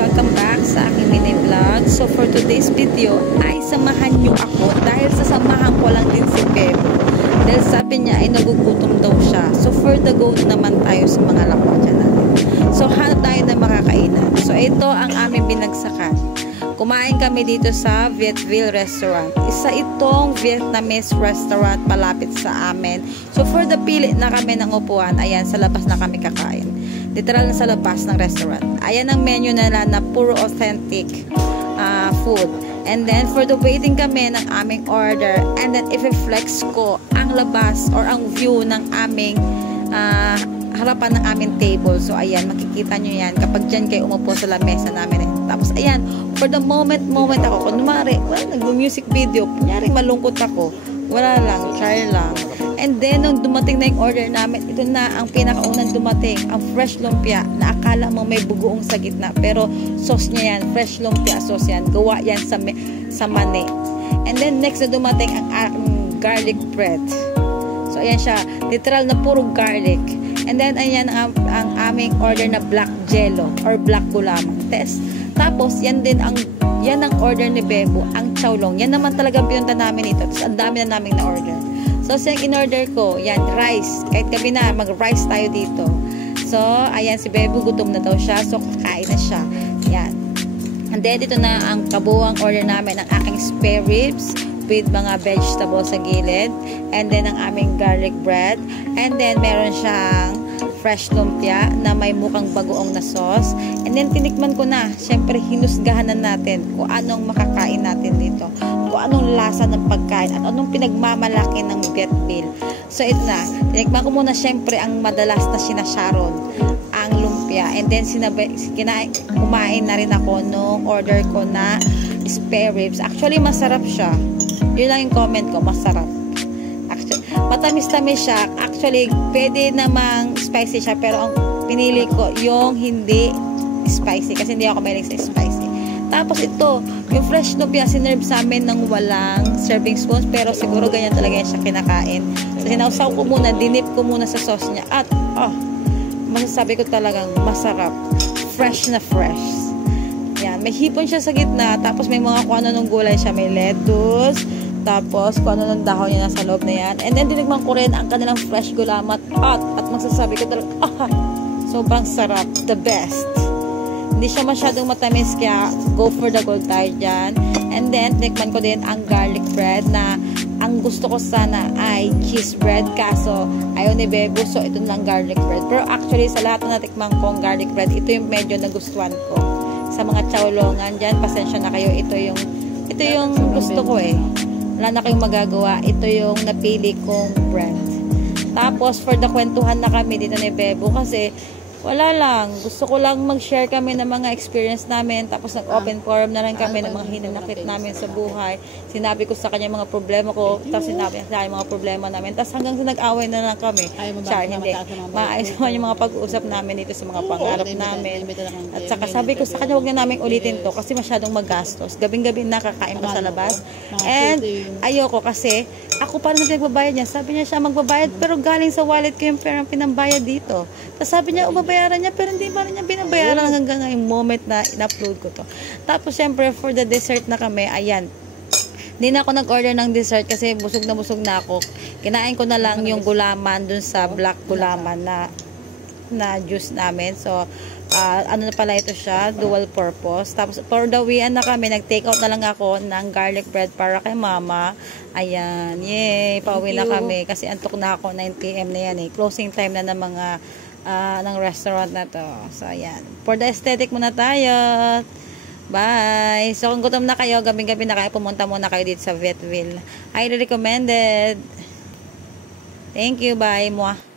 welcome back sa aking mini vlog. So for today's video ay samahan nyo ako dahil sasamahan ko lang din si Bebo. Dahil sabi niya ay nagugutom daw siya. So for the go naman tayo sa mga lakwadyan natin. So hanap tayo na makakainan. So ito ang aming binagsakan. Kumain kami dito sa Vietville Restaurant. Isa itong Vietnamese restaurant malapit sa amin. So for the pili na kami ng upuan, ayan, sa labas na kami kakain. Literal na sa labas ng restaurant. Ayan ang menu nila na puro authentic food. And then for the waiting kami ng aming order, and then i-flex ko ang labas or ang view ng aming harapan ng aming table. So ayan, makikita nyo yan kapag dyan kayo umupo sa lamesa namin. Tapos ayan, for the moment ako, kunwari, nag-music video, kunyari malungkot ako, wala lang, try lang. And then, nung dumating na yung order namin, ito na ang pinakaunang dumating, ang fresh lumpia, na akala mo may bugoong sa gitna, pero sauce niya yan, fresh lumpia sauce yan, gawa yan sa mani. And then, next na dumating ang garlic bread. So, ayan siya, literal na puro garlic. And then, ayan ang aming order na black jello, or black gulaman test. Tapos, yan ang order ni Bebo, ang chowlong. Yan naman talaga pinunta namin ito. Tapos, ang dami na namin na-order. So, yung in-order ko, yan, rice. Kahit gabi na, mag-rice tayo dito. So, ayan, si Bebo, gutom na daw siya. So, kakain na siya. Yan. And then, dito na ang kabuuang order namin ng aking spare ribs with mga vegetables sa gilid. And then, ang aming garlic bread. And then, meron siyang fresh lumpia na may mukhang bagoong na sauce. And then, tinikman ko na. Siyempre, hinusgahan na natin kung anong makakain natin dito. Kung anong lasa ng pagkain at anong pinagmamalaki ng Vietville. So, ito na. Tinikman ko muna siyempre ang madalas na sinasharon, ang lumpia. And then, kumain na rin ako nung order ko na spare ribs. Actually, masarap siya. Yun lang yung comment ko, masarap. Actually, matamis-tamis siya. Actually, pwede namang spicy siya, pero ang pinili ko yung hindi spicy kasi hindi ako mahilig sa spicy. Tapos ito, yung fresh lumpia sinerve sa amin ng walang serving spoons, pero siguro ganyan talaga yan siya kinakain. So, sinausaw ko muna, dinip ko muna sa sauce niya at masasabi ko talagang masarap. Fresh na fresh. Yan, may hipon siya sa gitna, tapos may mga kung ano ng gulay siya, may lettuce, tapos kung ano ng dahon niya nasa loob na yan. And then dinigman ko rin ang kanilang fresh gulamat at masasabi ko talaga, sobrang sarap, the best. Hindi siya masyadong matamis, kaya go for the gold tayo dyan. And then tinikman ko din ang garlic bread na ang gusto ko sana ay cheese bread, kaso ayaw ni Bebo, so ito lang garlic bread. Pero actually sa lahat na natikman ko ang garlic bread, ito yung medyo nagustuhan ko. Sa mga chowlongan dyan, pasensya na kayo, ito yung gusto ko eh. Wala na kayong magagawa. Ito yung napili kong brand. Tapos, for the kwentuhan na kami dito ni Bebo kasi wala lang. Gusto ko lang mag-share kami ng mga experience namin. Tapos, nag-open forum na lang kami ng mga hinanakit namin sa buhay. Sinabi ko sa kanya mga problema ko. Tapos, sinabi niya mga problema namin. Tapos, hanggang sa nag-away na lang kami. Char, hindi. Maayos naman yung mga pag-usap namin dito sa mga pangarap namin. At saka, sabi ko sa kanya, huwag na namin ulitin to kasi masyadong magastos. Gabing-gabi nakakain pa sa labas. And, ayoko kasi, ako pa rin nagbabayad niya. Sabi niya siya magbabayad, pero galing sa wallet ko yung perang pinambayad dito. Tapos, sabi niya, bayaran niya, pero hindi pa rin niya binabayaran hanggang ngayong moment na in-upload ko to. Tapos, syempre, for the dessert na kami, ayan. Hindi na ako nag-order ng dessert kasi busog na ako. Kinain ko na lang yung gulaman dun sa black gulaman na juice namin. So, ano na pala ito siya, dual purpose. Tapos, for the weekend na kami, nag-take out na lang ako ng garlic bread para kay mama. Ayan, yay, pauwi na kami kasi antok na ako, 9 PM na yan eh. Closing time na ng mga ng restaurant na to. So, ayan. For the aesthetic muna tayo. Bye! So, kung gutom na kayo, gabing-gabi na kayo, pumunta muna kayo dito sa Vietville. Highly recommended. Thank you. Bye. Mwah.